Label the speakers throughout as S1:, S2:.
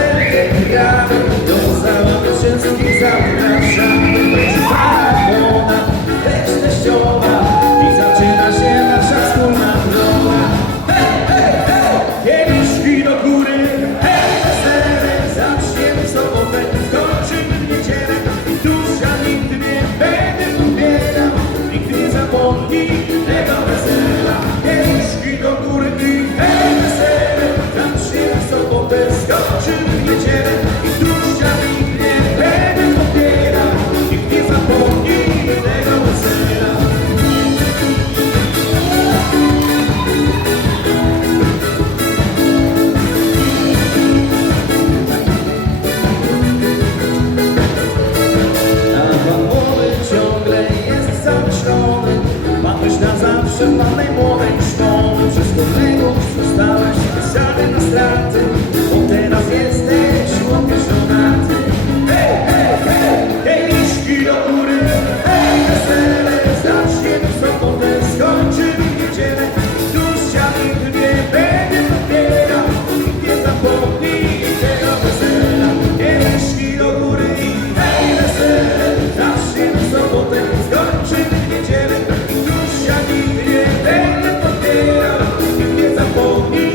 S1: Amen. krzyżną Przez kolejną zostałeś wysiany na straty. Oh.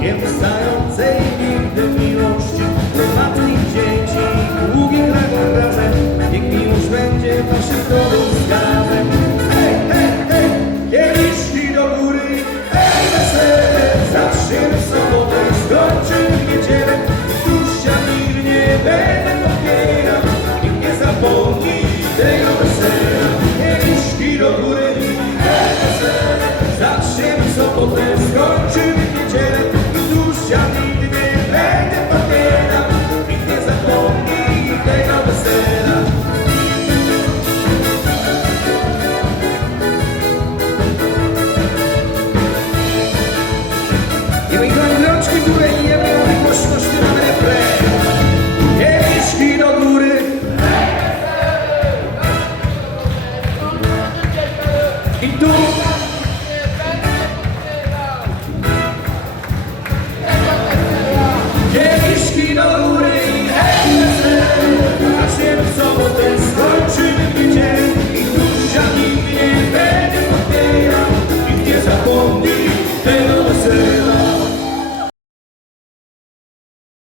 S1: nie wstającej nigdy miłości. Do matki dzieci długich lat razem niech miłość będzie waszym domu zgadzem Então, é é Eles que não